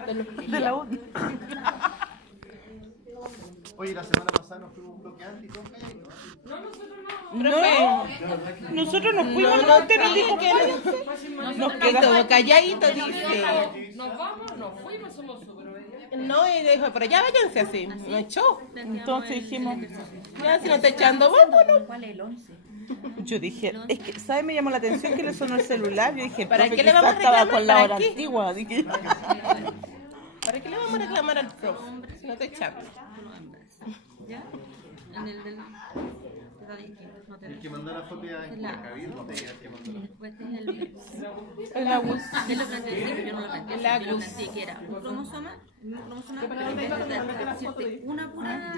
de la U. Oye, la semana pasada nos fuimos un bloqueante y todo. Nosotros nos fuimos, no, usted nos dijo que nos quedamos calladito, dice. Nos vamos, nos fuimos, somos súper obedientes. No, y dijo, pero ya váyanse así, no echó. Entonces dijimos, Ya, si no está echando, vámonos. ¿Cuál es el 11? yo dije, es que, ¿sabes? Me llamó la atención que le sonó el celular. Yo dije, ¿Para profe, qué le vamos a quizás estaba reclamar? con la ¿Para hora qué? antigua. Dije, ¿Para qué le vamos a reclamar al profe si no está echando? ¿Ya? En el del... Está distinto, no te El que mandó la foto ya en la cabina, no te digas que mandó la foto. Después es el... el agua. Usted lo planteó, sí, pero yo no lo planteé. El Yo lo agus. planteé que era un cromosoma, pero en vez de decirte una pura...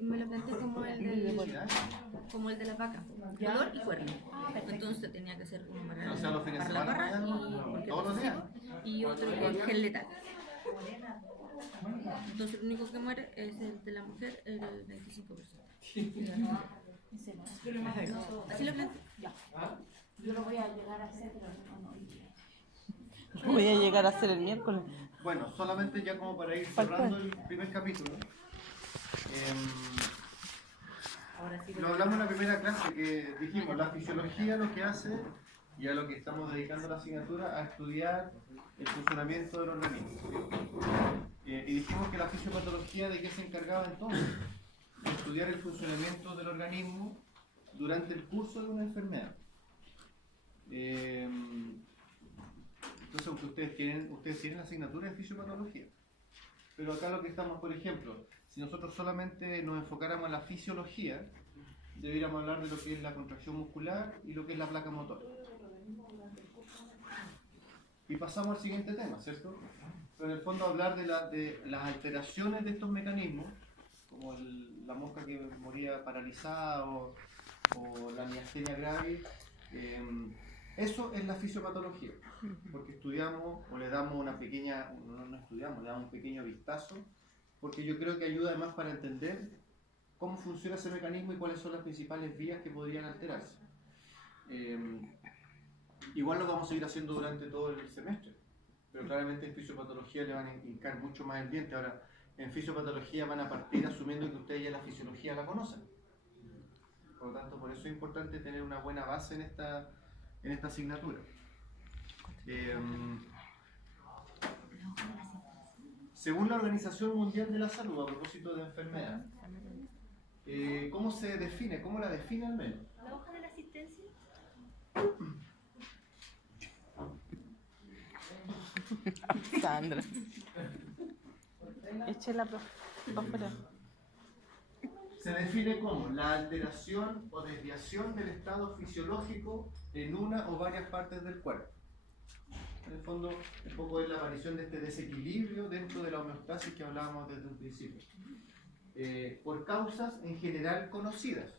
me lo planteé como el de la vaca, color y cuerno. Entonces tenía que ser uno O sea, los fines de para la semana, barra porque todos los días. y otro con gel letal. Entonces el único que muere es el de la mujer, el 25%. Así lo planteé. Yo lo voy a llegar a hacer, pero no. Voy a llegar a hacer el miércoles. Bueno, solamente ya como para ir cerrando el primer capítulo. Lo hablamos en la primera clase que dijimos, la fisiología lo que hace, y a lo que estamos dedicando la asignatura, a estudiar el funcionamiento del organismo. Y dijimos que la fisiopatología, ¿de qué se encargaba entonces? De estudiar el funcionamiento del organismo durante el curso de una enfermedad. Entonces, aunque ustedes tienen la asignatura de fisiopatología. Pero acá lo que estamos, por ejemplo, si nosotros solamente nos enfocáramos en la fisiología, deberíamos hablar de lo que es la contracción muscular y lo que es la placa motora. Y pasamos al siguiente tema, ¿cierto? Pero en el fondo hablar de las alteraciones de estos mecanismos, como la mosca que moría paralizada o la miastenia gravis, eso es la fisiopatología, porque estudiamos o le damos una pequeña, no estudiamos, le damos un pequeño vistazo, porque yo creo que ayuda además para entender cómo funciona ese mecanismo y cuáles son las principales vías que podrían alterarse. Igual lo vamos a ir haciendo durante todo el semestre, pero claramente en fisiopatología le van a hincar mucho más el diente. Ahora, en fisiopatología van a partir asumiendo que ustedes ya la fisiología la conocen. Por lo tanto, por eso es importante tener una buena base en esta asignatura. Según la Organización Mundial de la Salud, a propósito de enfermedad, ¿cómo se define? ¿Cómo la define al menos? ¿La hoja de la asistencia? Sandra. Échela, profe. Se define como la alteración o desviación del estado fisiológico en una o varias partes del cuerpo. En el fondo, un poco es la aparición de este desequilibrio dentro de la homeostasis que hablábamos desde un principio. Por causas en general conocidas.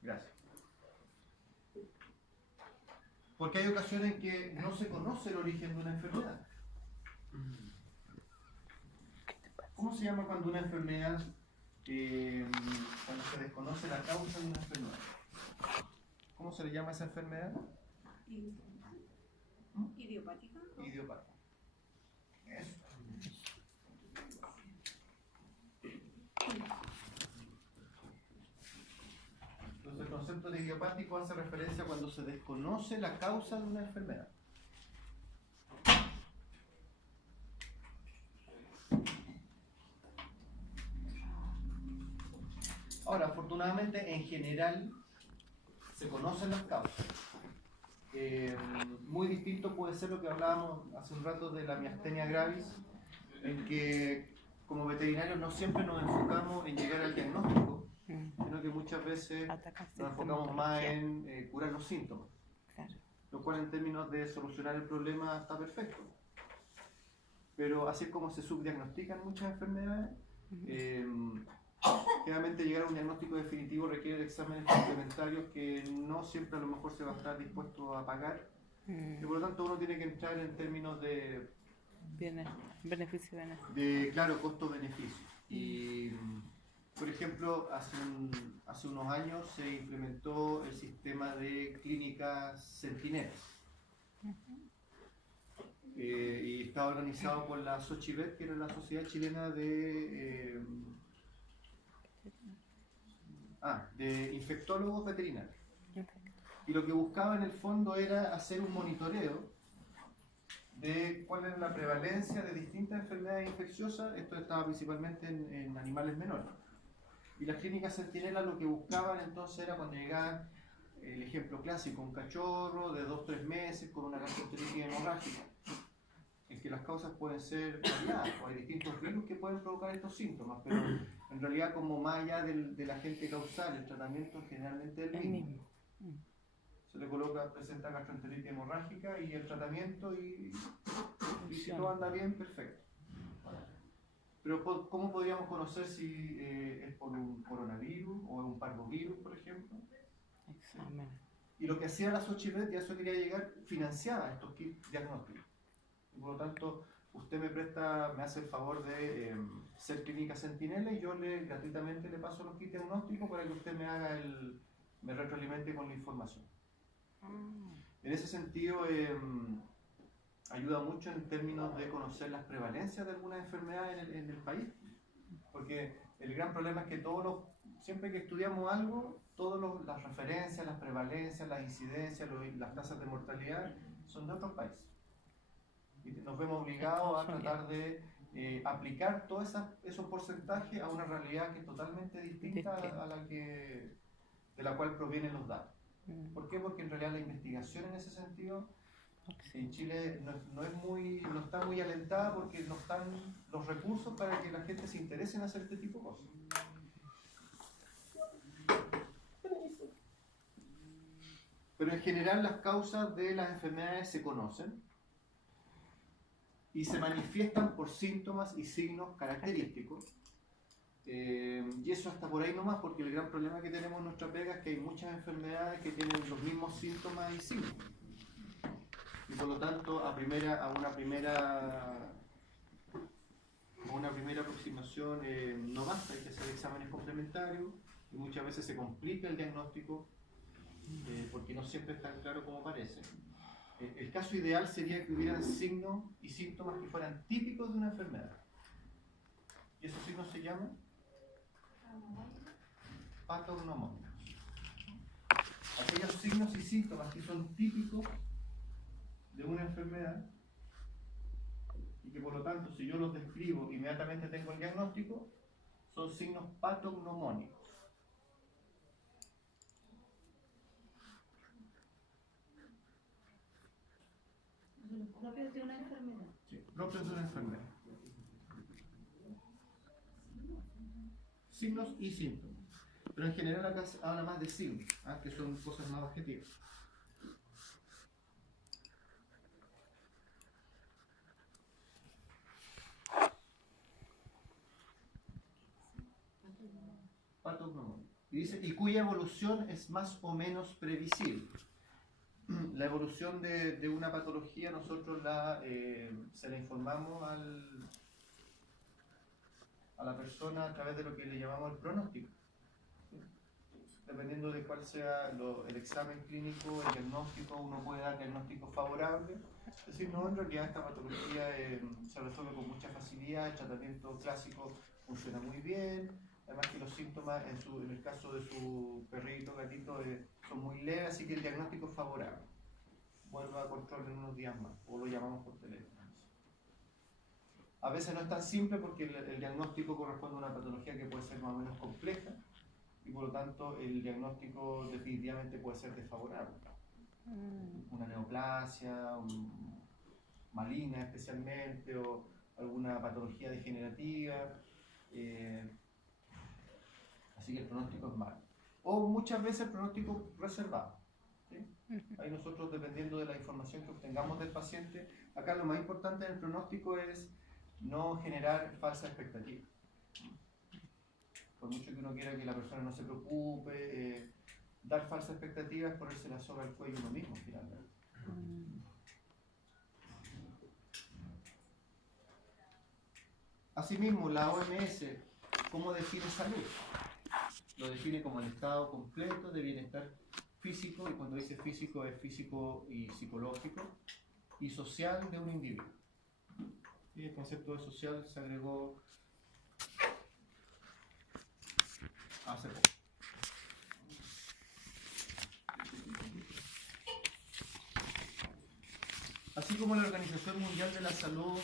Gracias. Porque hay ocasiones en que no se conoce el origen de una enfermedad. ¿Cómo se llama cuando una enfermedad, cuando se desconoce la causa de una enfermedad? ¿Cómo se le llama a esa enfermedad? Idiopática. Idiopática. Eso. Entonces el concepto de idiopático hace referencia a cuando se desconoce la causa de una enfermedad. Ahora, afortunadamente, en general, se conocen las causas. Muy distinto puede ser lo que hablábamos hace un rato de la miastenia gravis, en que como veterinarios no siempre nos enfocamos en llegar al diagnóstico, sino que muchas veces nos enfocamos más en curar los síntomas, lo cual en términos de solucionar el problema está perfecto. Pero así es como se subdiagnostican muchas enfermedades. Generalmente llegar a un diagnóstico definitivo requiere de exámenes complementarios que no siempre a lo mejor se va a estar dispuesto a pagar, y por lo tanto uno tiene que entrar en términos de beneficio. Claro, costo-beneficio. Y por ejemplo, hace unos años se implementó el sistema de clínicas centinelas. estaba organizado por la SOCHIVET, que era la Sociedad Chilena de Infectólogos Veterinarios. Y lo que buscaba en el fondo era hacer un monitoreo de cuál era la prevalencia de distintas enfermedades infecciosas. Esto estaba principalmente en animales menores. Y las clínicas Centinela lo que buscaban entonces era cuando llegaba el ejemplo clásico, un cachorro de 2-3 meses con una gastroenteritis hemorrágica, en que las causas pueden ser variadas, o hay distintos virus que pueden provocar estos síntomas, pero en realidad como más allá del agente causal, el tratamiento generalmente es el mismo. Se le coloca, presenta gastroenteritis hemorrágica y el tratamiento y si todo anda bien, perfecto. Pero ¿cómo podríamos conocer si es por un coronavirus o un parvovirus, por ejemplo? Examen. Y lo que hacía la SOCHIVET, y a eso quería llegar, financiaba estos kits diagnósticos. Y por lo tanto, usted me hace el favor de ser clínica Centinela y yo gratuitamente le paso los kits diagnósticos para que usted me retroalimente con la información. En ese sentido, ayuda mucho en términos de conocer las prevalencias de algunas enfermedades en el país, porque el gran problema es que siempre que estudiamos algo, todas las referencias, las prevalencias, las incidencias, las tasas de mortalidad son de otros países. Y nos vemos obligados a tratar de aplicar todos esos porcentajes a una realidad que es totalmente distinta a de la cual provienen los datos. ¿Por qué? Porque en realidad la investigación en ese sentido en Chile no está muy alentada porque no están los recursos para que la gente se interese en hacer este tipo de cosas. Pero en general las causas de las enfermedades se conocen y se manifiestan por síntomas y signos característicos. Y eso hasta por ahí nomás, porque el gran problema que tenemos en nuestra pega es que hay muchas enfermedades que tienen los mismos síntomas y signos. Y por lo tanto, a una primera aproximación no basta, hay que hacer exámenes complementarios y muchas veces se complica el diagnóstico porque no siempre es tan claro como parece. El caso ideal sería que hubieran signos y síntomas que fueran típicos de una enfermedad. ¿Y esos signos se llaman? Patognomónicos. Aquellos signos y síntomas que son típicos de una enfermedad y que por lo tanto si yo los describo inmediatamente tengo el diagnóstico, son signos patognomónicos. Los propios de una enfermedad. Sí, propios de una enfermedad. Signos y síntomas. Pero en general acá se habla más de signos, que son cosas más objetivas. Patognomónico. Y dice, y cuya evolución es más o menos previsible. La evolución de una patología nosotros se la informamos a la persona a través de lo que le llamamos el pronóstico. Dependiendo de cuál sea el examen clínico, el diagnóstico, uno puede dar diagnósticos favorables. Es decir, no, en realidad esta patología se resuelve con mucha facilidad, el tratamiento clásico funciona muy bien, además que los síntomas en el caso de su perrito, gatito, son muy leves, así que el diagnóstico es favorable. Vuelva a control en unos días más, o lo llamamos por teléfono. A veces no es tan simple porque el diagnóstico corresponde a una patología que puede ser más o menos compleja y por lo tanto el diagnóstico definitivamente puede ser desfavorable. Una neoplasia, maligna especialmente, o alguna patología degenerativa. Así que el pronóstico es malo. O muchas veces el pronóstico reservado. ¿Sí? Ahí nosotros, dependiendo de la información que obtengamos del paciente, acá lo más importante en el pronóstico es no generar falsa expectativa. Por mucho que uno quiera que la persona no se preocupe, dar falsa expectativa es ponerse la soga al cuello uno mismo, finalmente. Asimismo, la OMS, ¿cómo define salud? Lo define como el estado completo de bienestar físico, y cuando dice físico es físico y psicológico, y social de un individuo. Y el concepto de social se agregó hace poco. Así como la Organización Mundial de la Salud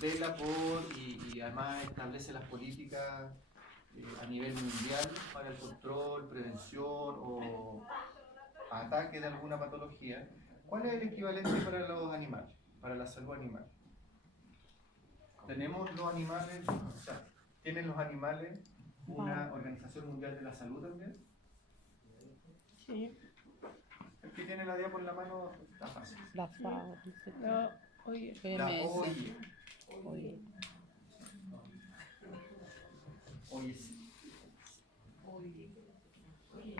vela por y además establece las políticas a nivel mundial para el control, prevención o ataque de alguna patología, ¿cuál es el equivalente para los animales, para la salud animal? Tenemos los animales, o sea, ¿tienen los animales una Organización Mundial de la Salud también? Sí. El que tiene la diapo en la mano está fácil. La FAO, dice. No, oye, La PMS. OIE. Oye.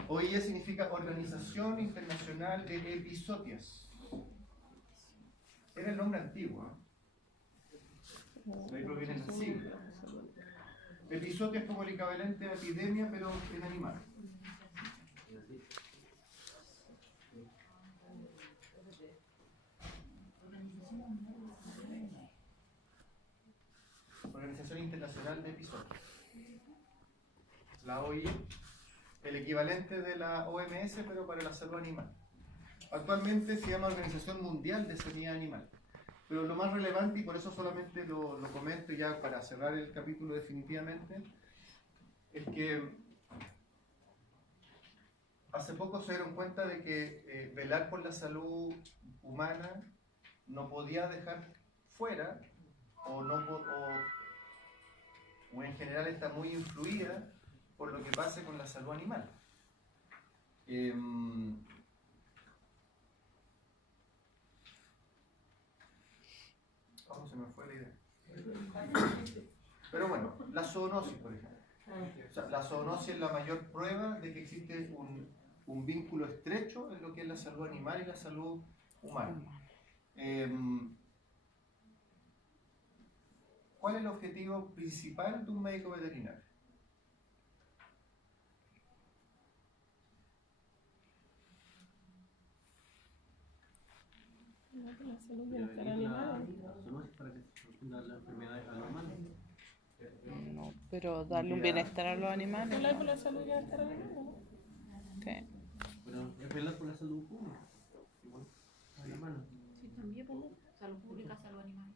OIE significa Organización Internacional de Epizootias. Era el nombre antiguo, de ahí proviene el siglo. Epizotia es como el equivalente a epidemia, pero en animal. Organización Internacional de Episodios. La OIE, el equivalente de la OMS, pero para la salud animal. Actualmente se llama Organización Mundial de Sanidad Animal. Pero lo más relevante, y por eso solamente lo comento ya para cerrar el capítulo definitivamente, es que hace poco se dieron cuenta de que velar por la salud humana no podía dejar fuera, o en general está muy influida por lo que pase con la salud animal. ¿Cómo se me fue la idea? Pero bueno, la zoonosis, por ejemplo. O sea, la zoonosis es la mayor prueba de que existe un vínculo estrecho en lo que es la salud animal y la salud humana. ¿Cuál es el objetivo principal de un médico veterinario? La salud y bienestar animal. Para que se profundan las enfermedades a los humanos. no, pero darle un bienestar a los animales. ¿Hablar por la salud y bienestar animal? ¿No? Sí. Pero es velar por la salud pública. Igual, a la mano. Sí, también, ¿no? Salud pública, salud animal.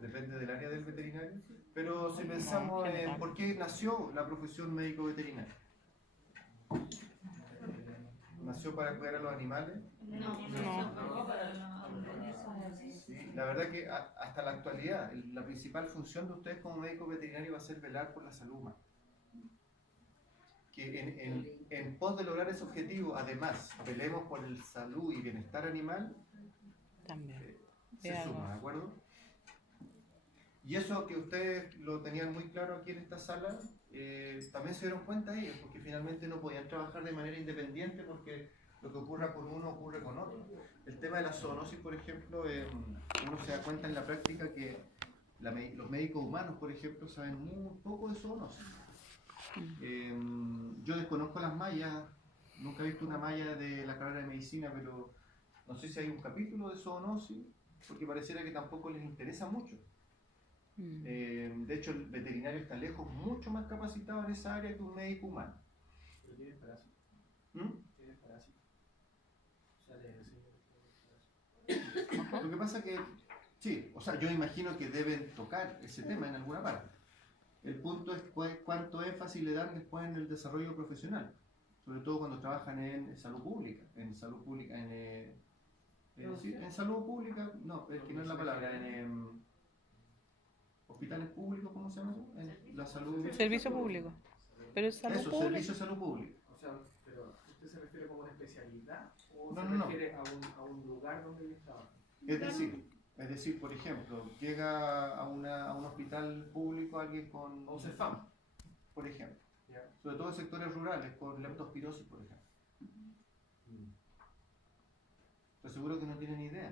Depende del área del veterinario. Pero si pensamos en por qué nació la profesión médico veterinario. ¿Nació para cuidar a los animales? Sí, la verdad que hasta la actualidad, la principal función de ustedes como médico veterinario va a ser velar por la salud humana. Que en pos de lograr ese objetivo, además, velemos por el salud y bienestar animal, También. se suma, ¿de acuerdo? Y eso que ustedes lo tenían muy claro aquí en esta sala, también se dieron cuenta ellos, porque finalmente no podían trabajar de manera independiente porque lo que ocurra con uno ocurre con otro. El tema de la zoonosis, por ejemplo, uno se da cuenta en la práctica que los médicos humanos, por ejemplo, saben muy poco de zoonosis. Yo desconozco las mallas, nunca he visto una malla de la carrera de medicina, pero no sé si hay un capítulo de zoonosis, porque pareciera que tampoco les interesa mucho. De hecho, el veterinario está lejos, mucho más capacitado en esa área que un médico humano. Pero tiene parásitos. Tiene parásitos. O sea, Lo que pasa que, sí, o sea, yo imagino que deben tocar ese tema en alguna parte. El punto es cuánto énfasis le dan después en el desarrollo profesional, sobre todo cuando trabajan en salud pública, en salud pública, en salud pública, no, es que no es la palabra, en hospitales públicos, ¿cómo se llama eso? En la salud. Servicio público. Pero es salud Eso, pública. servicio de salud pública. O sea, pero ¿usted se refiere como una especialidad o No, se no, no. refiere a un lugar donde ellos trabajan? Es decir, por ejemplo, llega a un hospital público alguien con Un CEFAM. por ejemplo, ¿Ya? sobre todo en sectores rurales, con leptospirosis, por ejemplo. Pero seguro que no tienen idea.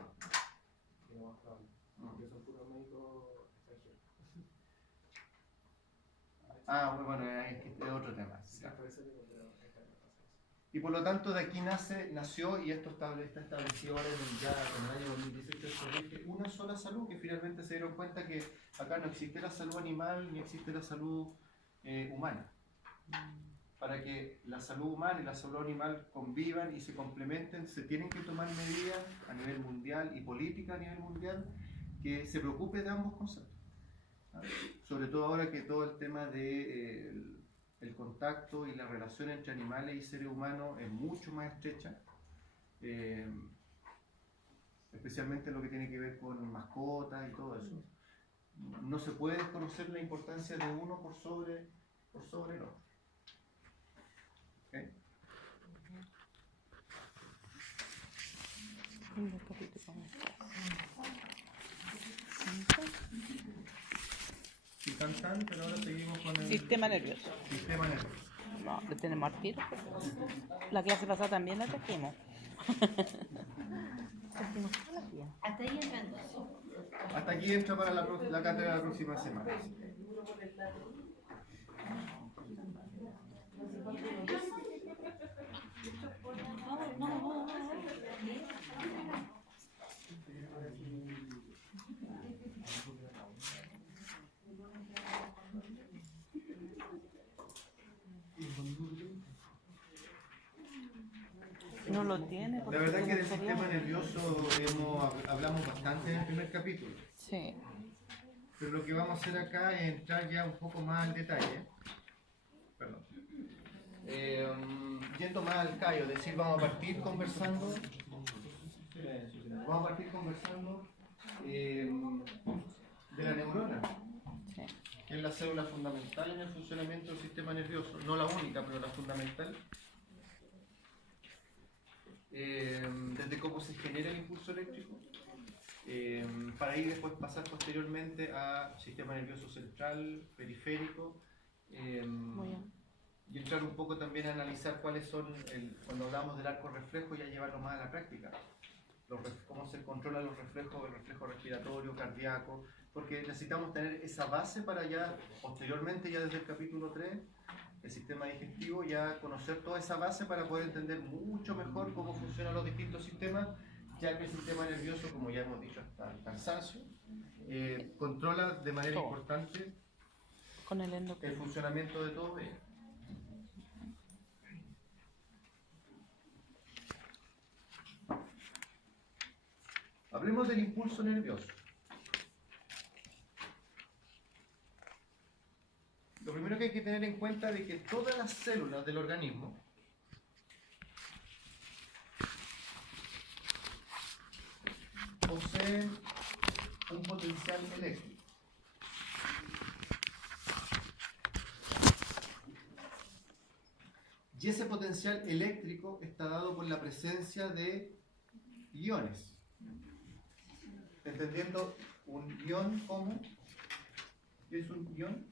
Que no, claro. Porque son puros médicos extranjeros. Ah, bueno, es otro tema. Sí, Claro. puede ser que cuando dejar de pasar eso. Y por lo tanto de aquí nació, y esto está establecido ahora ya en el año 2018, se rige una sola salud, que finalmente se dieron cuenta que acá no existe la salud animal ni existe la salud humana. Para que la salud humana y la salud animal convivan y se complementen, se tienen que tomar medidas a nivel mundial y política a nivel mundial que se preocupe de ambos conceptos. ¿Ah? Sobre todo ahora que todo el tema de el contacto y la relación entre animales y seres humanos es mucho más estrecha, especialmente lo que tiene que ver con mascotas y todo eso. No se puede desconocer la importancia de uno por sobre el otro. ¿Okay? Sí, tan, pero ahora seguimos con el Sistema nervioso. sistema nervioso. No, lo tenemos al tiro. La clase pasada también la trajimos. Hasta ahí entran dos. Hasta aquí entra para la cátedra de la próxima semana. No lo tiene. La porque verdad se que del me sistema perdió. nervioso hablamos bastante en el primer capítulo, Sí. pero lo que vamos a hacer acá es entrar ya un poco más al detalle. Perdón. Yendo más al callo, es decir, vamos a partir conversando. Vamos a partir conversando de la neurona, Sí. que es la célula fundamental en el funcionamiento del sistema nervioso, no la única, pero la fundamental. Desde cómo se genera el impulso eléctrico, para ahí después pasar posteriormente a sistema nervioso central, periférico, Muy bien. y entrar un poco también a analizar cuáles son, cuando hablamos del arco reflejo, ya llevarlo más a la práctica. Cómo se controlan los reflejos, el reflejo respiratorio, cardíaco, porque necesitamos tener esa base para ya, posteriormente, ya desde el capítulo 3, el sistema digestivo, ya conocer toda esa base para poder entender mucho mejor cómo funcionan los distintos sistemas, ya que el sistema nervioso, como ya hemos dicho hasta el cansancio, controla de manera Todo. importante Con el el endocrino. funcionamiento de todos ellos. Hablemos del impulso nervioso. Lo primero que hay que tener en cuenta es que todas las células del organismo poseen un potencial eléctrico. Y ese potencial eléctrico está dado por la presencia de iones. Entendiendo un ion como, ¿qué es un ion?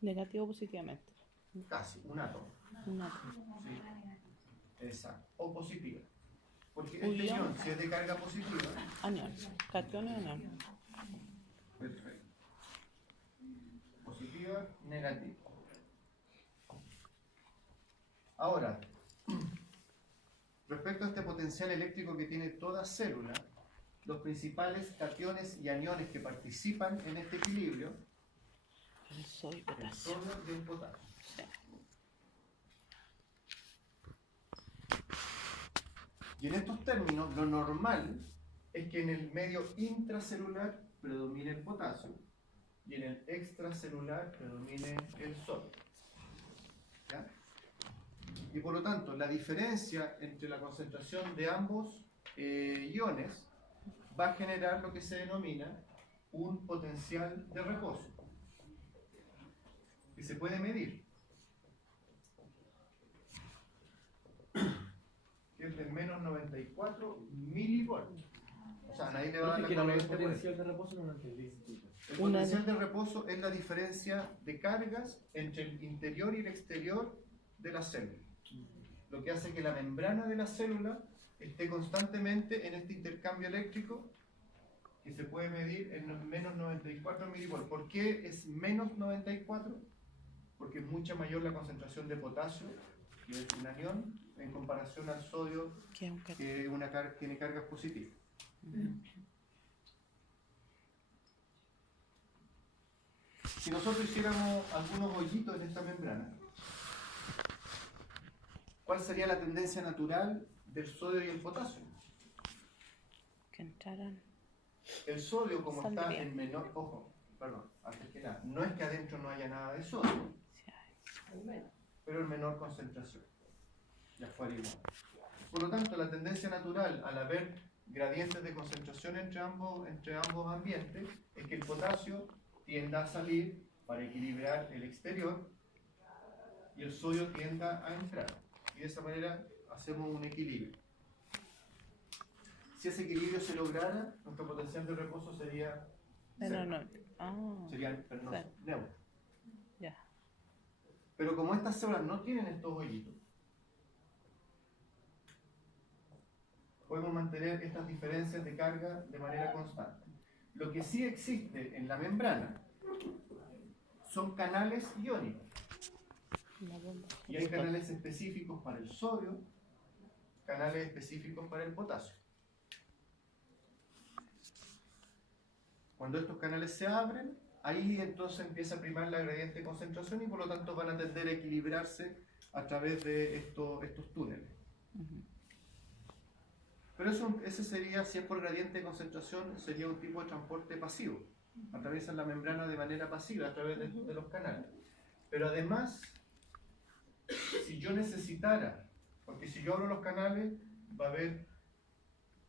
Negativo positivamente. Casi, un átomo. No. Sí. Exacto. O positiva. Porque Un este ion. ion, si es de carga positiva, Anión. Catión y anión. perfecto. Positiva, negativa. Ahora, respecto a este potencial eléctrico que tiene toda célula, los principales cationes y aniones que participan en este equilibrio, Soy el potasio. sodio y el potasio. Sí. Y en estos términos, lo normal es que en el medio intracelular predomine el potasio y en el extracelular predomine el sodio. ¿Ya? Y por lo tanto, la diferencia entre la concentración de ambos iones va a generar lo que se denomina un potencial de reposo, que se puede medir, que es de menos 94 milivolts. O sea, nadie le va a dar la Que no corriente el por eso. potencial de reposo no lo entendí. disculpa. El potencial de reposo es la diferencia de cargas entre el interior y el exterior de la célula, lo que hace que la membrana de la célula esté constantemente en este intercambio eléctrico que se puede medir en menos 94 milivolts. ¿Por qué es menos 94? Porque es mucha mayor la concentración de potasio, que es un anión, en comparación al sodio, que tiene cargas positivas. Si nosotros hiciéramos algunos hoyitos en esta membrana, ¿cuál sería la tendencia natural del sodio y el potasio? Que entraran. El sodio, como está Saldría. en menor, ojo, perdón, antes que nada, no es que adentro no haya nada de sodio, pero en menor concentración, ya fuera igual. Por lo tanto, la tendencia natural al haber gradientes de concentración entre ambos ambientes es que el potasio tienda a salir para equilibrar el exterior y el sodio tienda a entrar. Y de esa manera hacemos un equilibrio. Si ese equilibrio se lograra, nuestro potencial de reposo sería Pero cero. no. Sería Cero. neutro. Ya. Pero como estas células no tienen estos hoyitos, podemos mantener estas diferencias de carga de manera constante. Lo que sí existe en la membrana son canales iónicos. Una bomba. Y hay canales específicos para el sodio, canales específicos para el potasio. Cuando estos canales se abren, ahí entonces empieza a primar la gradiente de concentración y por lo tanto van a tender a equilibrarse a través de estos túneles. Pero ese sería, si es por gradiente de concentración, sería un tipo de transporte pasivo. Atraviesan la membrana de manera pasiva a través de los canales. Pero además, si yo necesitara, porque si yo abro los canales, va a haber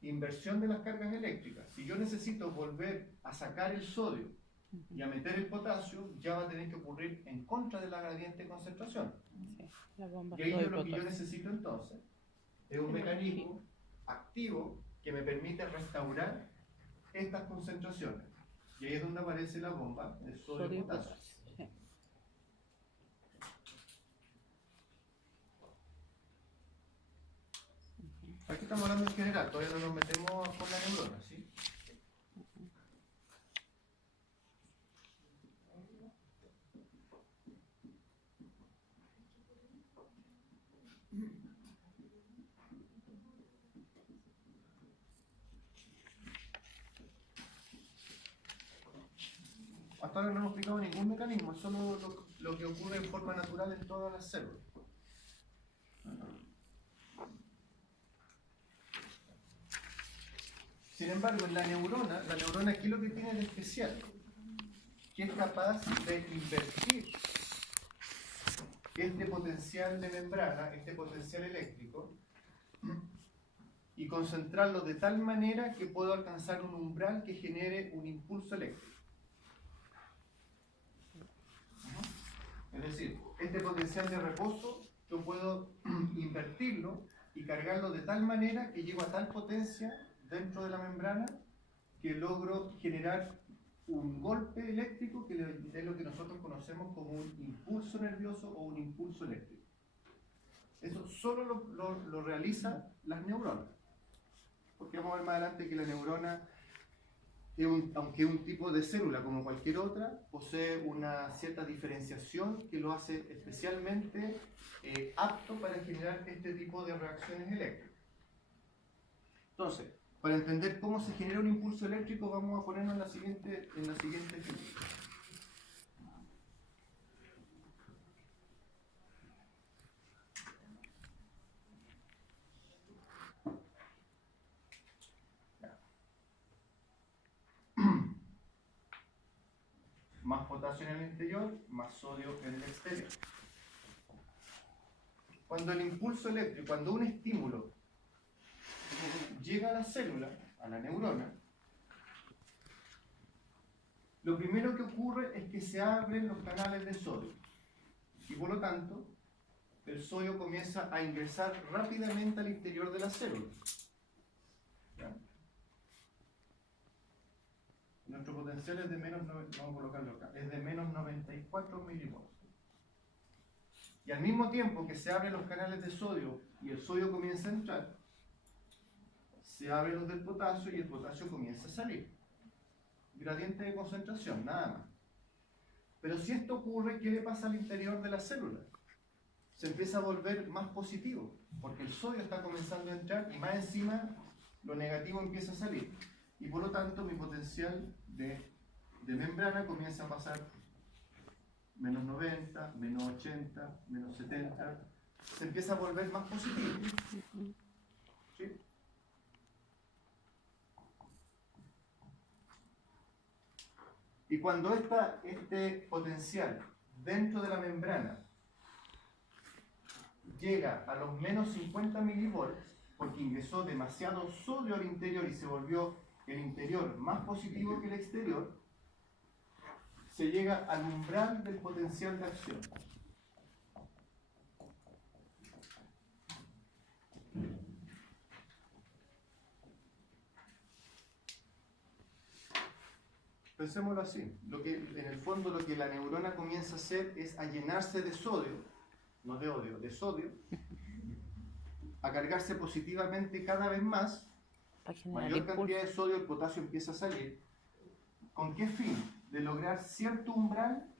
inversión de las cargas eléctricas. Si yo necesito volver a sacar el sodio y a meter el potasio, ya va a tener que ocurrir en contra de la gradiente de concentración. Sí, la bomba. Y ahí sodio lo que yo potasio. necesito entonces es un mecanismo activo que me permite restaurar estas concentraciones. Y ahí es donde aparece la bomba de sodio Sodio y potasio. potasio. Sí. Aquí estamos hablando en general, todavía no nos metemos con la neurona, ¿sí? Hasta ahora no hemos explicado ningún mecanismo, es solo lo que ocurre en forma natural en todas las células. Sin embargo, en la neurona aquí lo que tiene de especial, que es capaz de invertir este potencial de membrana, este potencial eléctrico, y concentrarlo de tal manera que puedo alcanzar un umbral que genere un impulso eléctrico. Es decir, este potencial de reposo yo puedo invertirlo y cargarlo de tal manera que llego a tal potencia dentro de la membrana que logro generar un golpe eléctrico que es lo que nosotros conocemos como un impulso nervioso o un impulso eléctrico. Eso solo lo realizan las neuronas. Porque vamos a ver más adelante que la neurona, aunque es un tipo de célula como cualquier otra, posee una cierta diferenciación que lo hace especialmente apto para generar este tipo de reacciones eléctricas. Entonces, para entender cómo se genera un impulso eléctrico, vamos a ponernos en la siguiente figura. Más potasio en el interior, más sodio en el exterior. Cuando el impulso eléctrico, cuando un estímulo llega a la célula, a la neurona, lo primero que ocurre es que se abren los canales de sodio y por lo tanto el sodio comienza a ingresar rápidamente al interior de la célula. ¿Ya? Nuestro potencial es de menos, vamos a colocarlo acá, es de menos 94 milivolts. Y al mismo tiempo que se abren los canales de sodio y el sodio comienza a entrar, se abren los del potasio y el potasio comienza a salir. gradiente de concentración, nada más. Pero si esto ocurre, ¿qué le pasa al interior de la célula? Se empieza a volver más positivo, porque el sodio está comenzando a entrar y más encima lo negativo empieza a salir. Y por lo tanto mi potencial de membrana comienza a pasar menos 90, menos 80, menos 70, se empieza a volver más positivo. ¿Sí? Y cuando este potencial dentro de la membrana llega a los menos 50 milivolts, porque ingresó demasiado sodio al interior y se volvió el interior más positivo que el exterior, se llega al umbral del potencial de acción. Pensémoslo así, en el fondo lo que la neurona comienza a hacer es a llenarse de sodio, no de odio, de sodio, a cargarse positivamente cada vez más, mayor cantidad de sodio, el potasio empieza a salir. ¿Con qué fin? De lograr cierto umbral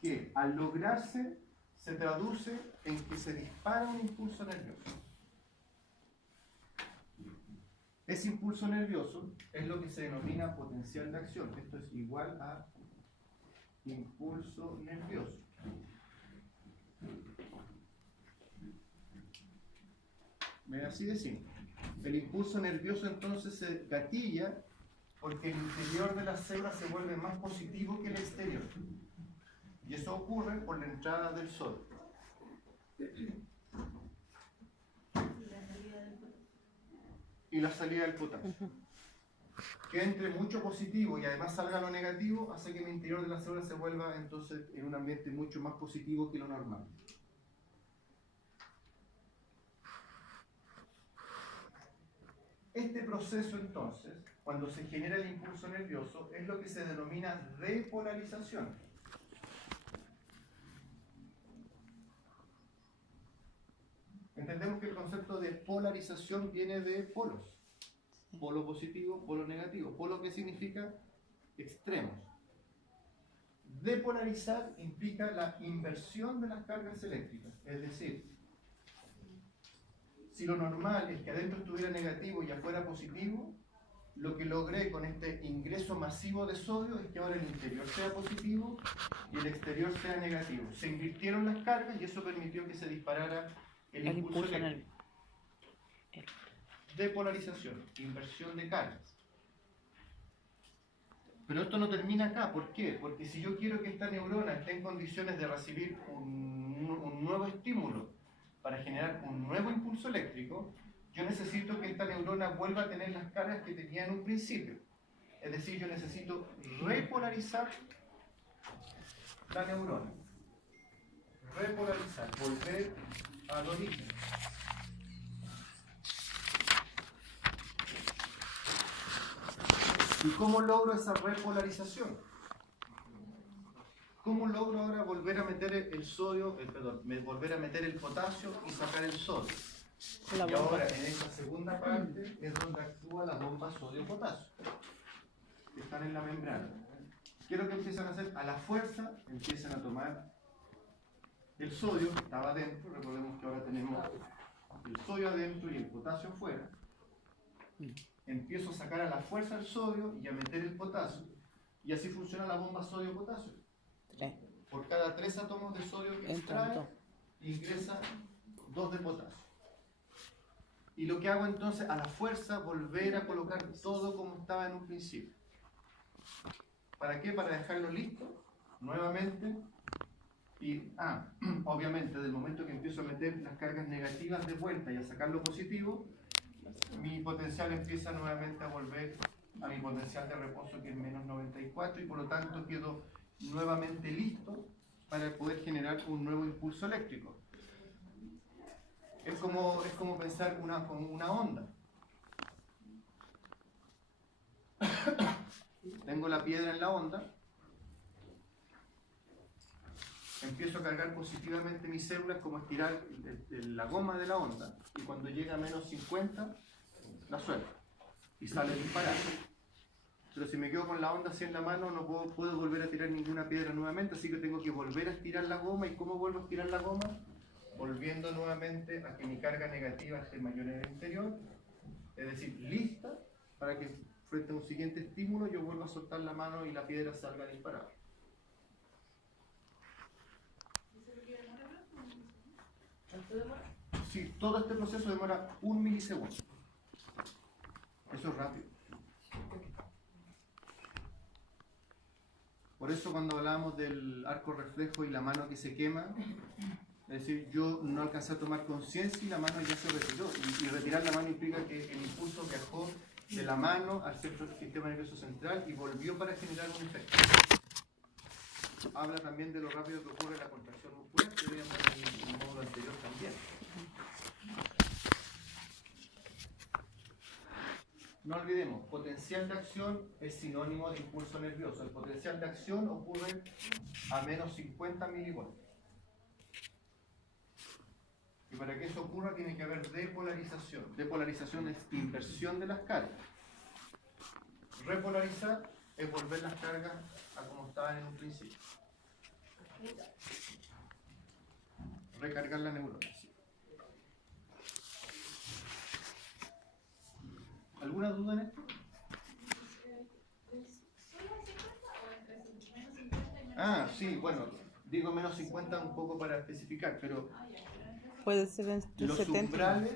que al lograrse se traduce en que se dispara un impulso nervioso. Ese impulso nervioso es lo que se denomina potencial de acción. Esto es igual a impulso nervioso. Así de simple. El impulso nervioso entonces se gatilla porque el interior de la célula se vuelve más positivo que el exterior. Y eso ocurre por la entrada del sodio. Y la salida del potasio. Que entre mucho positivo y además salga lo negativo hace que el interior de la célula se vuelva entonces en un ambiente mucho más positivo que lo normal. Este proceso entonces, cuando se genera el impulso nervioso, es lo que se denomina repolarización. Entendemos que el concepto de polarización viene de polos. Polo positivo, polo negativo. Polo, ¿qué significa? Extremos. Depolarizar implica la inversión de las cargas eléctricas. Es decir, si lo normal es que adentro estuviera negativo y afuera positivo, lo que logré con este ingreso masivo de sodio es que ahora el interior sea positivo y el exterior sea negativo. Se invirtieron las cargas y eso permitió que se disparara el impulso eléctrico. Depolarización, inversión de cargas. Pero esto no termina acá. ¿Por qué? Porque si yo quiero que esta neurona esté en condiciones de recibir un nuevo estímulo para generar un nuevo impulso eléctrico, yo necesito que esta neurona vuelva a tener las cargas que tenía en un principio. Es decir, yo necesito repolarizar la neurona. Repolarizar, volver al origen. ¿Y cómo logro esa repolarización? ¿Cómo logro ahora volver a meter el sodio, volver a meter el potasio y sacar el sodio? Y ahora en esta segunda parte es donde actúa la bomba sodio-potasio, que están en la membrana. Quiero que empiecen a hacer a la fuerza, empiecen a tomar el sodio que estaba adentro. Recordemos que ahora tenemos el sodio adentro y el potasio afuera. Empiezo a sacar a la fuerza el sodio y a meter el potasio. Y así funciona la bomba sodio-potasio. Por cada 3 átomos de sodio que extrae, ingresa 2 de potasio. Y lo que hago entonces a la fuerza, volver a colocar todo como estaba en un principio. ¿Para qué? Para dejarlo listo nuevamente. Y, obviamente, del momento que empiezo a meter las cargas negativas de vuelta y a sacar lo positivo, mi potencial empieza nuevamente a volver a mi potencial de reposo, que es menos 94, y por lo tanto quedo nuevamente listo para poder generar un nuevo impulso eléctrico. Es como pensar una onda. Tengo la piedra en la onda, empiezo a cargar positivamente mis células, como estirar la goma de la onda, y cuando llega a menos 50, la suelto y sale disparada. pero si me quedo con la onda así en la mano no puedo volver a tirar ninguna piedra nuevamente, así que tengo que volver a estirar la goma. ¿Y cómo vuelvo a estirar la goma? Volviendo nuevamente a que mi carga negativa esté mayor en el interior, es decir, lista para que frente a un siguiente estímulo yo vuelva a soltar la mano y la piedra salga disparada. Sí, todo este proceso demora 1 milisegundo. Eso es rápido. Por eso cuando hablamos del arco reflejo y la mano que se quema, es decir, yo no alcancé a tomar conciencia y la mano ya se retiró. Y retirar la mano implica que el impulso viajó de la mano al centro del sistema nervioso central y volvió para generar un efecto. Habla también de lo rápido que ocurre la contracción muscular, que veíamos en el módulo anterior también. No olvidemos, potencial de acción es sinónimo de impulso nervioso. El potencial de acción ocurre a menos 50 milivolts. Y para que eso ocurra tiene que haber depolarización. Depolarización es inversión de las cargas. Repolarizar es volver las cargas a como estaban en un principio. Recargar la neurona. ¿Alguna duda en esto? Ah, sí, bueno, digo menos 50 un poco para especificar, pero Puede ser entre los 70. umbrales,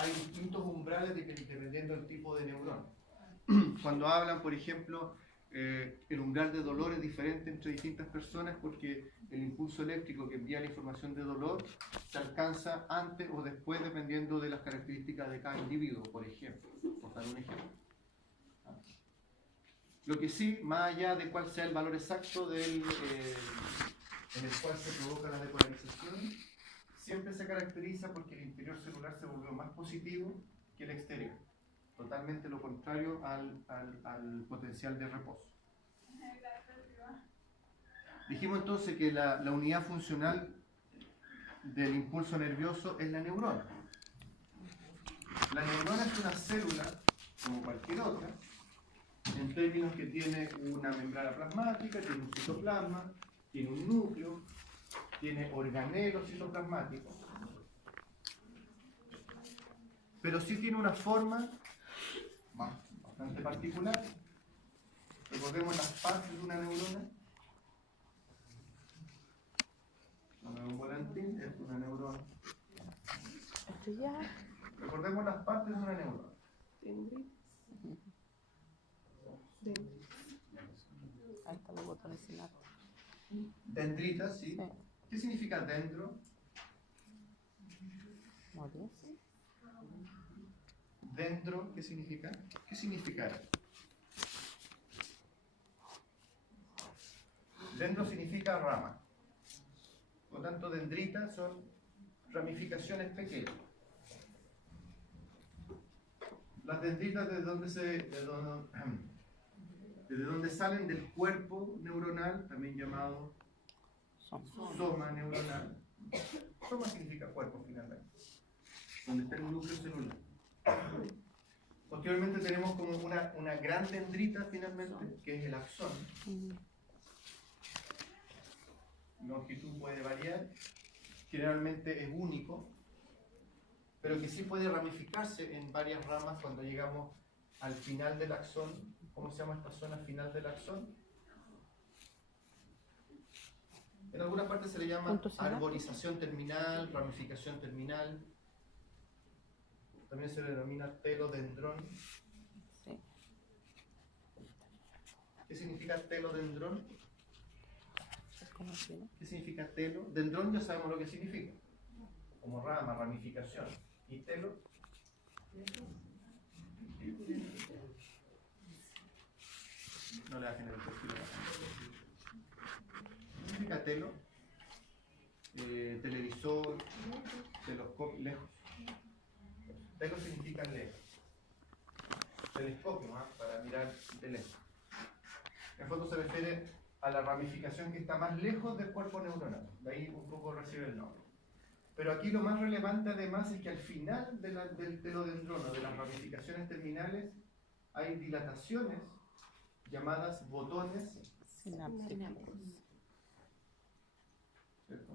hay distintos umbrales dependiendo del tipo de neurona. Cuando hablan, por ejemplo, el umbral de dolor es diferente entre distintas personas porque el impulso eléctrico que envía la información de dolor se alcanza antes o después dependiendo de las características de cada individuo, por ejemplo, por dar un ejemplo. Lo que sí, más allá de cuál sea el valor exacto en el cual se provoca la depolarización, siempre se caracteriza porque el interior celular se volvió más positivo que el exterior. Totalmente lo contrario al potencial de reposo. Dijimos entonces que la unidad funcional del impulso nervioso es la neurona. La neurona es una célula, como cualquier otra, en términos que tiene una membrana plasmática, tiene un citoplasma, tiene un núcleo, tiene organelos citoplasmáticos, pero sí tiene una forma bastante particular. Recordemos las partes de una neurona. Un volantín es una neurona. Recordemos las partes de una neurona. Ahí están los botones sinápticos. Dendritas, sí. ¿Qué significa dendro? Morir. Dendro, ¿qué significa? ¿Qué significa? Dendro significa rama. Por lo tanto, dendritas son ramificaciones pequeñas. Las dendritas desde donde salen del cuerpo neuronal, también llamado soma neuronal. Soma significa cuerpo finalmente, donde está el núcleo celular. Posteriormente tenemos como una gran dendrita finalmente, que es el axón. Longitud puede variar, generalmente es único, pero que sí puede ramificarse en varias ramas cuando llegamos al final del axón. ¿Cómo se llama esta zona final del axón? En algunas partes se le llama arborización terminal, ramificación terminal. También se le denomina telodendrón. Sí. ¿Qué significa telodendrón? Es como así, ¿no? ¿Qué significa telo? Dendrón ya sabemos lo que significa, como rama, ramificación. ¿Y telo? No le hacen el perfil. ¿Qué significa telo? Televisor, telescopio, lejos. Telo significa lejos. Telescopio, para mirar de lejos. En el fondo se refiere a la ramificación que está más lejos del cuerpo neuronal. De ahí un poco recibe el nombre. Pero aquí lo más relevante además es que al final del telodendrono, de las ramificaciones terminales, hay dilataciones llamadas botones Sinápticos. ¿cierto?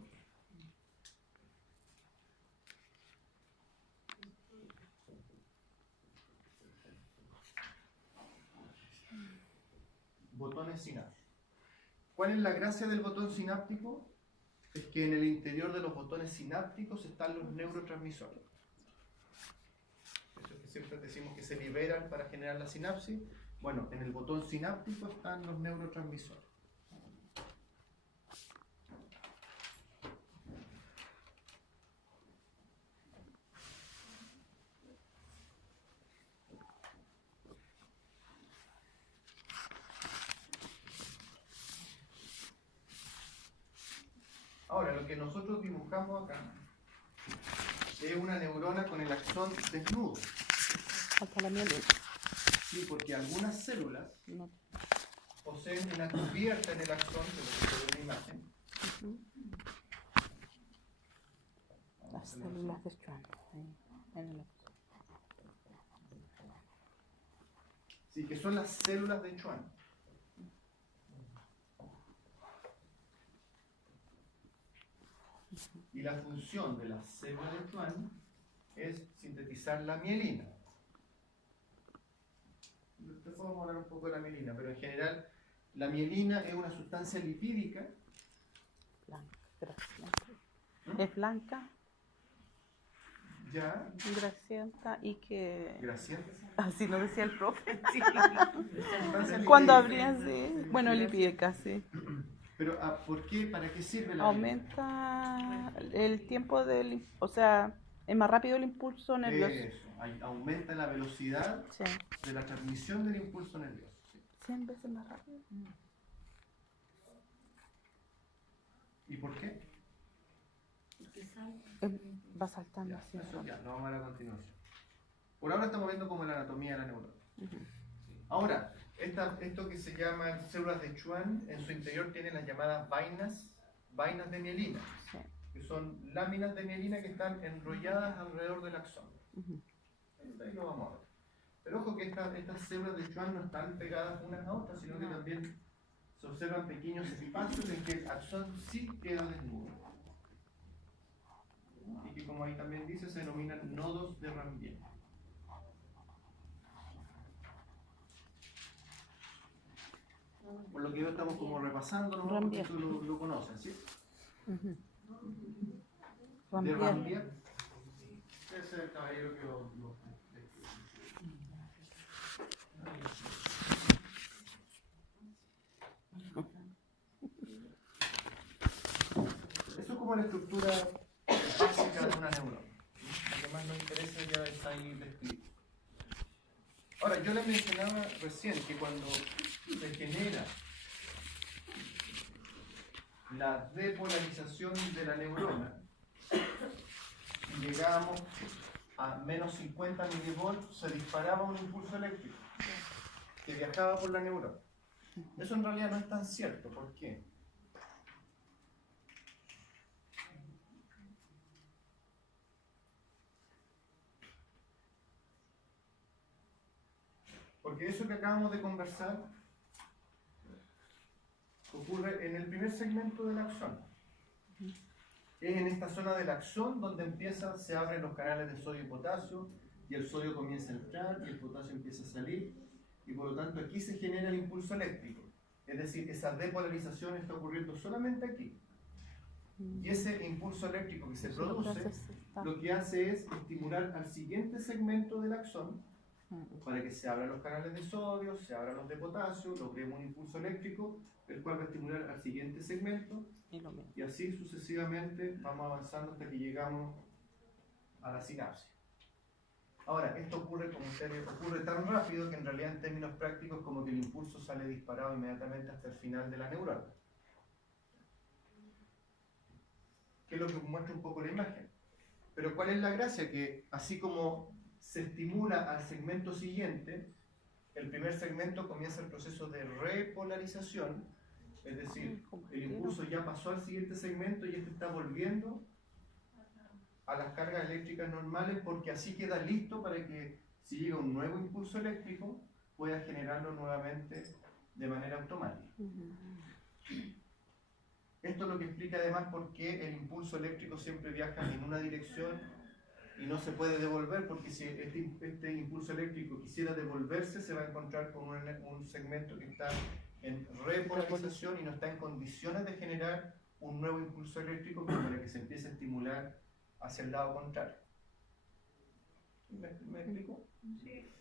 Botones sinápticos. ¿Cuál es la gracia del botón sináptico? Es que en el interior de los botones sinápticos están los neurotransmisores. Eso que siempre decimos que se liberan para generar la sinapsis. Bueno, en el botón sináptico están los neurotransmisores. Ahora, lo que nosotros dibujamos acá es una neurona con el axón desnudo. Falta la mielina. Sí, porque algunas células No. poseen una cubierta en el axón, de lo que se ve en la imagen. Las células de Strand. Ahí, en el axón. Sí, que son las células de Schwann. Y la función de las células de Schwann es sintetizar la mielina. Después podemos hablar un poco de la mielina, pero en general la mielina es una sustancia lipídica. Blanca. Es blanca, Ya, y grasienta y que... gracias. Así lo decía el profe. Sustancia Cuando lipídica. abría así. Bueno, lipídica, sí. Pero ¿por qué? ¿Para qué sirve la Aumenta el tiempo del... O sea, es más rápido el impulso mielina? nervioso. Eso, aumenta la velocidad Sí. de la transmisión del impulso nervioso. Sí. 100 veces más rápido. ¿Y por qué? Va saltando así. Eso ya, lo vamos a ver a continuación. Por ahora estamos viendo como la anatomía de la neurona. Ahora, esto que se llama células de Schwann, en su interior tiene las llamadas vainas de mielina, Sí. que son láminas de mielina que están enrolladas alrededor del axón. Ahí lo vamos a ver. Pero ojo que estas células de Schwann no están pegadas unas a otras, sino que también se observan pequeños espacios en que el axón sí queda desnudo. Y que, como ahí también dice, se denominan nodos de Ranvier. Por lo que yo estamos como repasando, ¿no? Porque Ranvier. tú lo conoces, ¿sí? De Ranvier. Ranvier. Ese es el caballero que lo Eso es como la estructura básica de una neurona. Lo que más nos interesa ya está ahí descrito. Ahora, yo les mencionaba recién que cuando se genera la depolarización de la neurona y llegábamos a menos 50 milivolts, se disparaba un impulso eléctrico que viajaba por la neurona. Eso en realidad no es tan cierto. ¿Por qué? Porque eso que acabamos de conversar ocurre en el primer segmento del axón. Es en esta zona del axón donde se abren los canales de sodio y potasio, y el sodio comienza a entrar y el potasio empieza a salir, y por lo tanto aquí se genera el impulso eléctrico. Es decir, esa depolarización está ocurriendo solamente aquí. Y ese impulso eléctrico que se produce, lo que hace es estimular al siguiente segmento del axón para que se abran los canales de sodio, se abran los de potasio, logremos un impulso eléctrico, el cual va a estimular al siguiente segmento, y así sucesivamente vamos avanzando hasta que llegamos a la sinapsis. Ahora, esto ocurre tan rápido que en realidad en términos prácticos como que el impulso sale disparado inmediatamente hasta el final de la neurona. Que es lo que muestra un poco la imagen. Pero ¿cuál es la gracia? Que así como se estimula al segmento siguiente, el primer segmento comienza el proceso de repolarización, es decir, el impulso ya pasó al siguiente segmento y este está volviendo a las cargas eléctricas normales, porque así queda listo para que si llega un nuevo impulso eléctrico pueda generarlo nuevamente de manera automática. Esto es lo que explica además por qué el impulso eléctrico siempre viaja en una dirección y no se puede devolver, porque si este impulso eléctrico quisiera devolverse, se va a encontrar con un segmento que está en repolarización y no está en condiciones de generar un nuevo impulso eléctrico como para que se empiece a estimular hacia el lado contrario. ¿Me explico? Sí.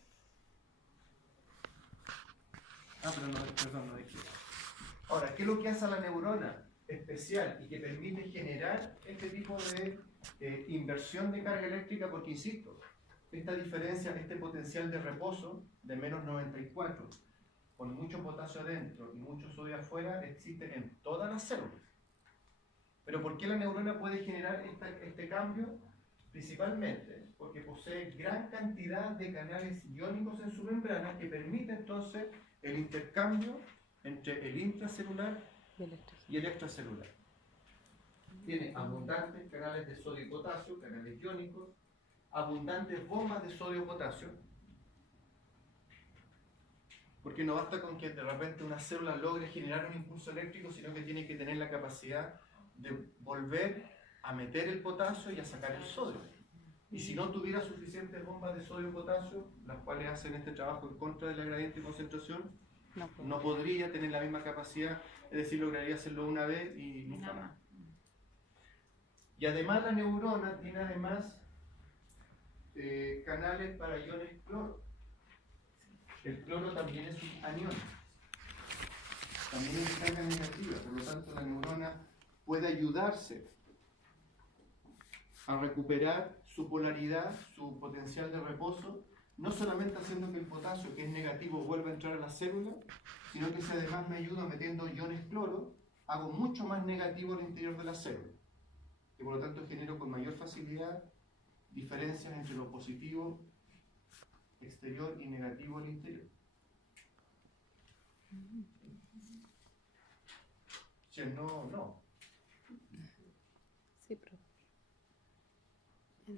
Pero no, perdón, no dije. Ahora, ¿qué es lo que hace a la neurona especial y que permite generar este tipo de inversión de carga eléctrica? Porque, insisto, esta diferencia, este potencial de reposo de menos 94, con mucho potasio adentro y mucho sodio afuera, existe en todas las células. Pero ¿por qué la neurona puede generar este cambio? Principalmente porque posee gran cantidad de canales iónicos en su membrana que permite entonces el intercambio entre el intracelular y el extracelular. Tiene abundantes canales de sodio y potasio, canales iónicos, abundantes bombas de sodio y potasio, porque no basta con que de repente una célula logre generar un impulso eléctrico, sino que tiene que tener la capacidad de volver a meter el potasio y a sacar el sodio. Y si no tuviera suficientes bombas de sodio y potasio, las cuales hacen este trabajo en contra de la gradiente de concentración, no podría tener la misma capacidad, es decir, lograría hacerlo una vez y nunca más. Y además la neurona tiene además canales para iones cloro. El cloro también es un anión, también es de carga negativa, por lo tanto la neurona puede ayudarse a recuperar su polaridad, su potencial de reposo, no solamente haciendo que el potasio, que es negativo, vuelva a entrar a la célula, sino que si además me ayuda metiendo iones cloro, hago mucho más negativo el interior de la célula. Y por lo tanto genero con mayor facilidad diferencias entre lo positivo exterior y negativo al interior. Si el no, no. Sí, pero... Lo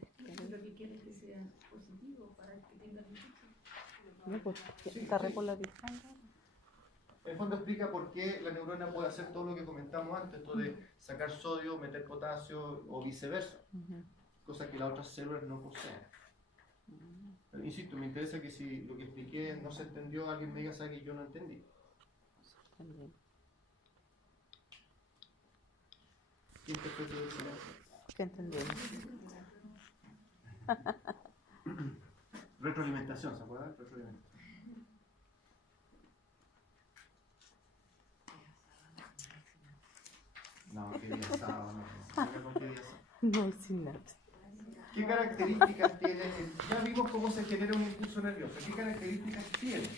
que quiere es que sea positivo para que tenga el impulso. No, pues está repolarizando. En el fondo explica por qué la neurona puede hacer todo lo que comentamos antes, esto de sacar sodio, meter potasio o viceversa, cosa que las otras células no poseen. Pero, insisto, me interesa que si lo que expliqué no se entendió, alguien me diga, sabe que yo no entendí. ¿Quién te fue que decía eso? ¿Qué entendemos? Retroalimentación, ¿se acuerdan? Retroalimentación. No, qué día sábado, no. ¿Qué día sábado? No, sin nada. ¿Qué características tiene? Ya vimos cómo se genera un impulso nervioso. ¿Qué características tiene?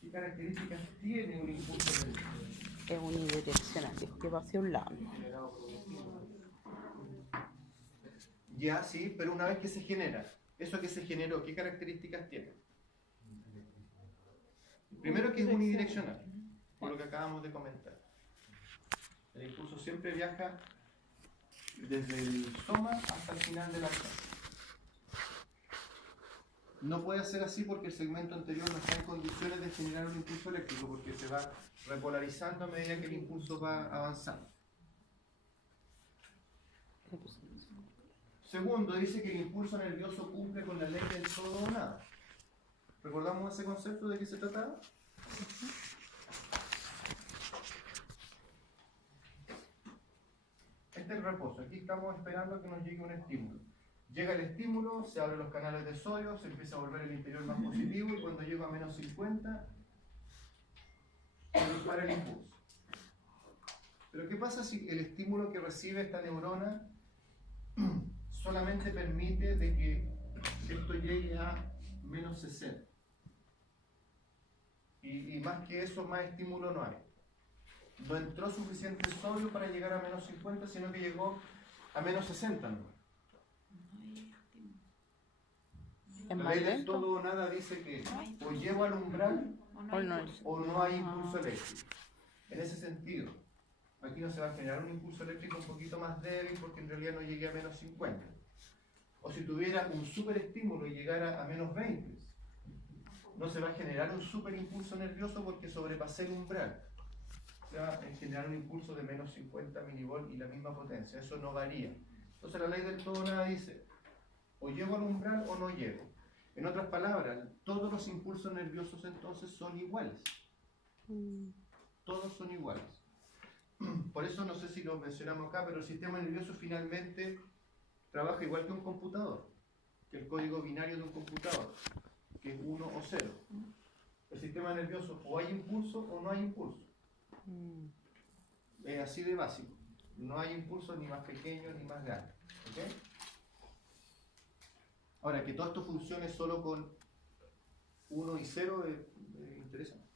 ¿Qué características tiene un impulso nervioso? Es unidireccional, dijo que va hacia un lado. Ya, sí, pero una vez que se genera, eso que se generó, ¿qué características tiene? Primero que es unidireccional, por lo que acabamos de comentar. El impulso siempre viaja desde el soma hasta el final de la acción. No puede ser así porque el segmento anterior no está en condiciones de generar un impulso eléctrico, porque se va repolarizando a medida que el impulso va avanzando. Segundo, dice que el impulso nervioso cumple con la ley del todo o nada. ¿Recordamos ese concepto de qué se trataba? Este es el reposo. Aquí estamos esperando a que nos llegue un estímulo. Llega el estímulo, se abren los canales de sodio, se empieza a volver el interior más positivo y cuando llego a menos 50, se dispara el impulso. Pero ¿qué pasa si el estímulo que recibe esta neurona solamente permite de que esto llegue a menos 60? Y más que eso, más estímulo no hay. No entró suficiente sodio para llegar a menos 50, sino que llegó a menos 60. ¿No? La ley del todo o nada dice que o llego al umbral o no hay impulso eléctrico. En ese sentido, aquí no se va a generar un impulso eléctrico un poquito más débil porque en realidad no llegué a menos 50. O si tuviera un superestímulo y llegara a menos 20, no se va a generar un superimpulso nervioso porque sobrepasé el umbral. Se va a generar un impulso de menos 50 milivolts y la misma potencia. Eso no varía. Entonces la ley del todo nada dice, o llego al umbral o no llego. En otras palabras, todos los impulsos nerviosos entonces son iguales. Todos son iguales. Por eso no sé si lo mencionamos acá, pero el sistema nervioso finalmente trabaja igual que un computador, que el código binario de un computador, que es 1 o 0. El sistema nervioso o hay impulso o no hay impulso. Es así de básico. No hay impulso ni más pequeño ni más grande. ¿Okay? Ahora, que todo esto funcione solo con 1 y 0 es interesante.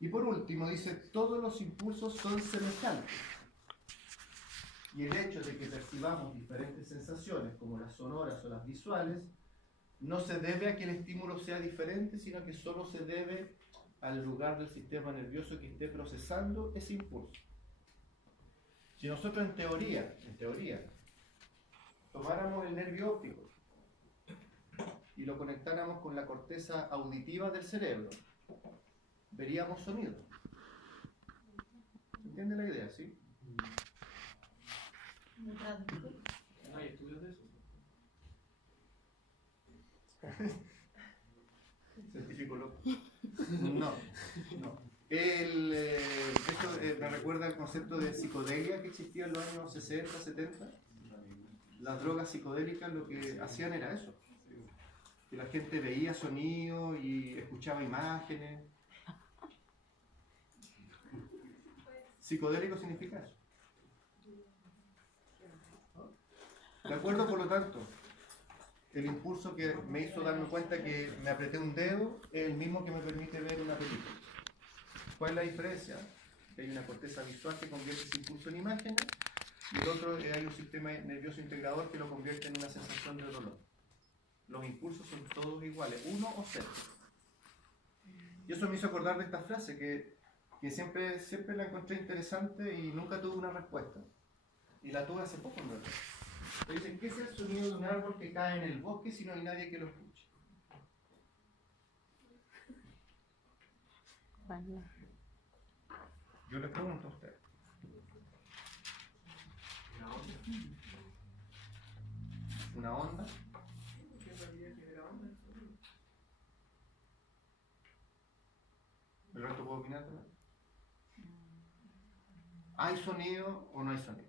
Y por último dice, todos los impulsos son semejantes. Y el hecho de que percibamos diferentes sensaciones, como las sonoras o las visuales, no se debe a que el estímulo sea diferente, sino que solo se debe al lugar del sistema nervioso que esté procesando ese impulso. Si nosotros en teoría, tomáramos el nervio óptico y lo conectáramos con la corteza auditiva del cerebro, veríamos sonido. ¿Se entiende la idea, sí? ¿No hay estudios de eso? Científico loco. No. Esto me recuerda al concepto de psicodelia que existía en los años 60, 70. Las drogas psicodélicas lo que hacían era eso. Que la gente veía sonido y escuchaba imágenes. Psicodélico significa eso. De acuerdo, por lo tanto, el impulso que me hizo darme cuenta que me apreté un dedo es el mismo que me permite ver una película. ¿Cuál es la diferencia? Que hay una corteza visual que convierte ese impulso en imágenes y el otro hay un sistema nervioso integrador que lo convierte en una sensación de dolor. Los impulsos son todos iguales, 1 o 0. Y eso me hizo acordar de esta frase que siempre la encontré interesante y nunca tuve una respuesta. Y la tuve hace poco en realidad. Me dicen, ¿qué es el sonido de un árbol que cae en el bosque si no hay nadie que lo escuche? Bueno. Yo les pregunto a ustedes. ¿Una onda? ¿El resto puede opinar también? ¿Hay sonido o no hay sonido?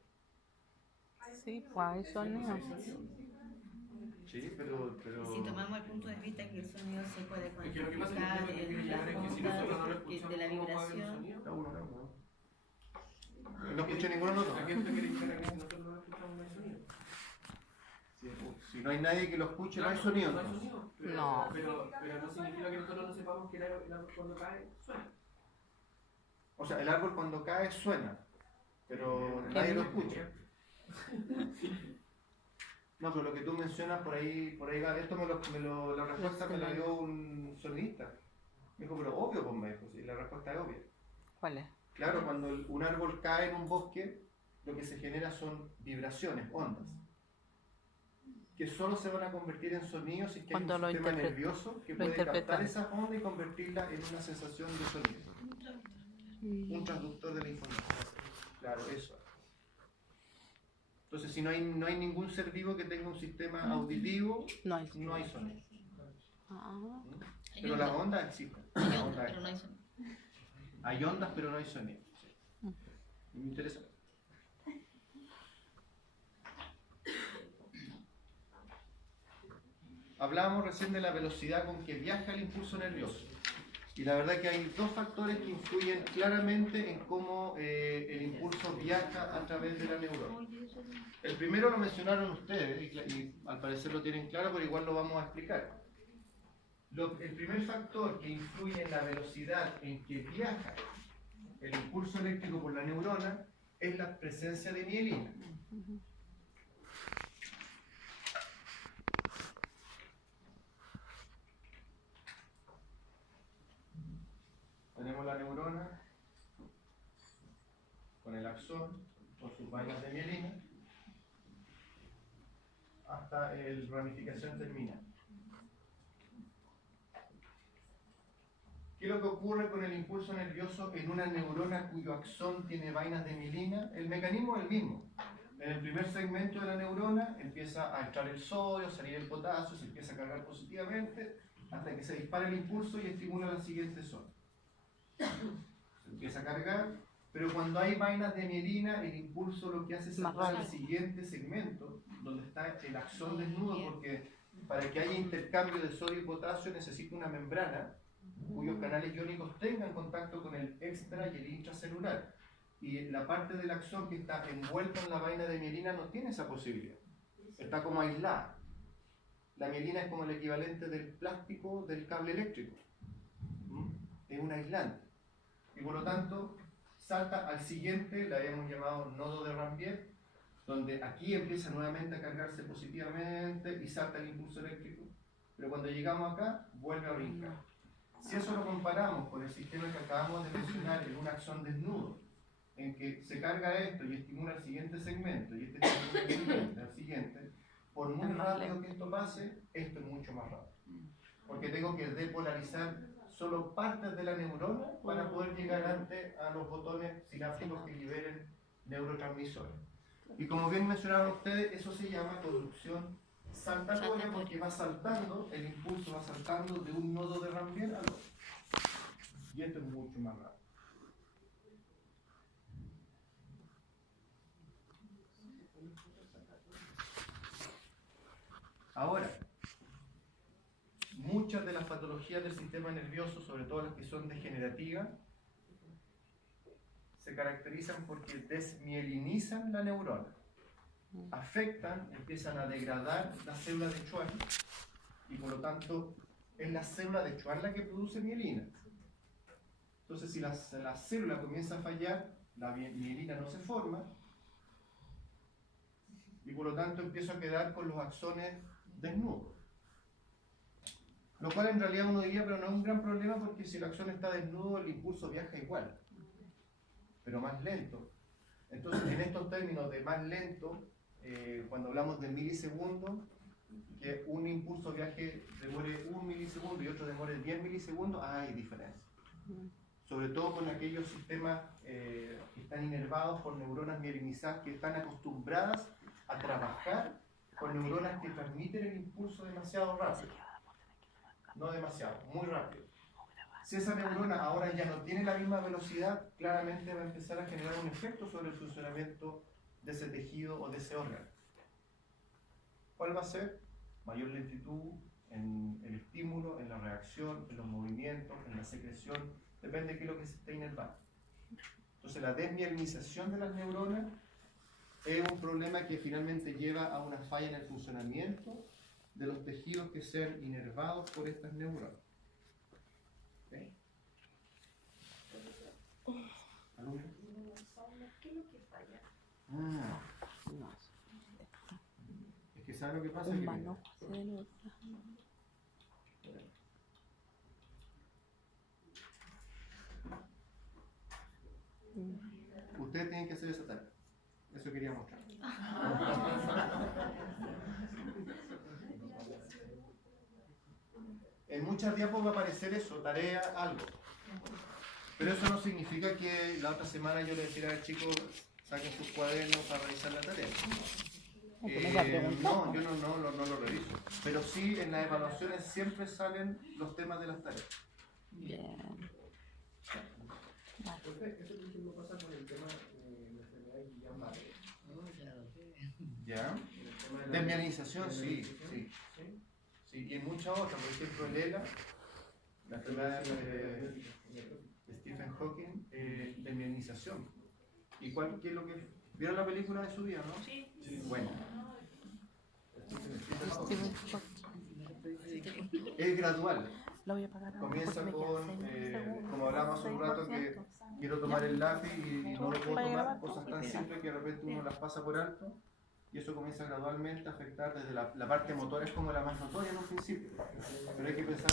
Sí, pues hay sonido. Sí, pero... Si tomamos el punto de vista que el sonido se puede Es que lo que pasa cuantificar es que en llegar las es que si nosotros no lo ondas, escuchamos, de la ¿cómo va a haber un vibración. sonido? Cada uno, no escuché ninguno de los La dos. gente quiere que nosotros no lo escuchamos, no hay sonido. Si no hay nadie que lo escuche, no hay sonido. No hay Entonces. sonido. No. Pero no significa que nosotros no sepamos que el árbol cuando cae suena. O sea, el árbol cuando cae suena, pero nadie lo escucha. No, pero lo que tú mencionas por ahí va. Esto la respuesta me la dio un sonidista. Me dijo, pero obvio, pues me dijo, sí, la respuesta es obvia. ¿Cuál es? Claro, cuando un árbol cae en un bosque, lo que se genera son vibraciones, ondas, que solo se van a convertir en sonidos si es que hay Cuando un lo sistema interpre- nervioso que lo puede captar interpretan. esas ondas y convertirlas en una sensación de sonido. Un transductor de la información. Claro, eso. Entonces, si no hay ningún ser vivo que tenga un sistema auditivo, No hay. no hay sonido. Ah, Pero las ondas existen. Hay Las ondas, ondas pero no hay sonido. Hay ondas, pero no hay sonido. Me interesa. Hablábamos recién de la velocidad con que viaja el impulso nervioso. Y la verdad es que hay dos factores que influyen claramente en cómo el impulso viaja a través de la neurona. El primero lo mencionaron ustedes y al parecer lo tienen claro, pero igual lo vamos a explicar. El primer factor que influye en la velocidad en que viaja el impulso eléctrico por la neurona es la presencia de mielina. Tenemos la neurona con el axón, con sus vainas de mielina, hasta la ramificación terminal. ¿Qué es lo que ocurre con el impulso nervioso en una neurona cuyo axón tiene vainas de mielina? El mecanismo es el mismo. En el primer segmento de la neurona empieza a entrar el sodio, salir el potasio, se empieza a cargar positivamente hasta que se dispara el impulso y estimula la siguiente zona. Se empieza a cargar, pero cuando hay vainas de mielina, el impulso lo que hace es saltar al siguiente segmento, donde está el axón desnudo, porque para que haya intercambio de sodio y potasio necesita una membrana cuyos canales iónicos tengan contacto con el extra y el intracelular. Y la parte del axón que está envuelta en la vaina de mielina no tiene esa posibilidad. Está como aislada. La mielina es como el equivalente del plástico del cable eléctrico. Es un aislante. Y por lo tanto, salta al siguiente, la habíamos llamado nodo de Rambier, donde aquí empieza nuevamente a cargarse positivamente y salta el impulso eléctrico. Pero cuando llegamos acá, vuelve a brincar. Si eso lo comparamos con el sistema que acabamos de mencionar en un axón desnudo, en que se carga esto y estimula el siguiente segmento y este estimula el siguiente, por muy rápido que esto pase, esto es mucho más rápido. Porque tengo que depolarizar solo partes de la neurona para poder llegar antes a los botones sinápticos que liberen neurotransmisores. Y como bien mencionaron ustedes, eso se llama conducción saltatoria porque va saltando, el impulso va saltando de un nodo de Rambier al otro. Y esto es mucho más rápido. Ahora, muchas de las patologías del sistema nervioso, sobre todo las que son degenerativas, se caracterizan porque desmielinizan la neurona, afectan, empiezan a degradar la célula de Schwann y por lo tanto es la célula de Schwann la que produce mielina. Entonces si la célula comienza a fallar, la mielina no se forma y por lo tanto empiezo a quedar con los axones desnudos. Lo cual en realidad uno diría, pero no es un gran problema porque si el axón está desnudo el impulso viaja igual, pero más lento. Entonces en estos términos de más lento, cuando hablamos de milisegundos, que un impulso viaje demore 1 milisegundo y otro demore 10 milisegundos, hay diferencia. Sobre todo con aquellos sistemas que están inervados por neuronas mielinizadas que están acostumbradas a trabajar con neuronas que transmiten el impulso demasiado rápido. No demasiado, muy rápido. Si esa neurona ahora ya no tiene la misma velocidad, claramente va a empezar a generar un efecto sobre el funcionamiento de ese tejido o de ese órgano. ¿Cuál va a ser? Mayor lentitud en el estímulo, en la reacción, en los movimientos, en la secreción, depende de qué es lo que se esté inervando. Entonces la desmielinización de las neuronas es un problema que finalmente lleva a una falla en el funcionamiento de los tejidos que sean inervados por estas neuronas. ¿Okay? ¿Alumno? ¿Qué es lo que falla? Es que ¿sabe lo que pasa? Ustedes tienen que hacer esa tarea. Eso quería mostrar. En muchas diapos va a aparecer eso, tarea, algo. Pero eso no significa que la otra semana yo le decía al chico, saquen sus cuadernos para revisar la tarea. No, yo no lo reviso. Pero sí, en las evaluaciones siempre salen los temas de las tareas. Bien. Eso por ejemplo pasa con el tema de la enfermedad de Guillain-Barré. ¿Ya? Desmielinización, sí. Y en muchas otras, por ejemplo el ELA, la enfermedad de Stephen Hawking, desmielinización. ¿Y qué es lo que... ¿Vieron la película de su vida, no? Sí. Bueno. Es gradual. Comienza con, como hablábamos hace un rato, que quiero tomar el lápiz y no lo puedo tomar, cosas tan simples que de repente uno las pasa por alto y eso comienza gradualmente a afectar desde la parte motora, es como la más notoria en un principio, pero hay que pensar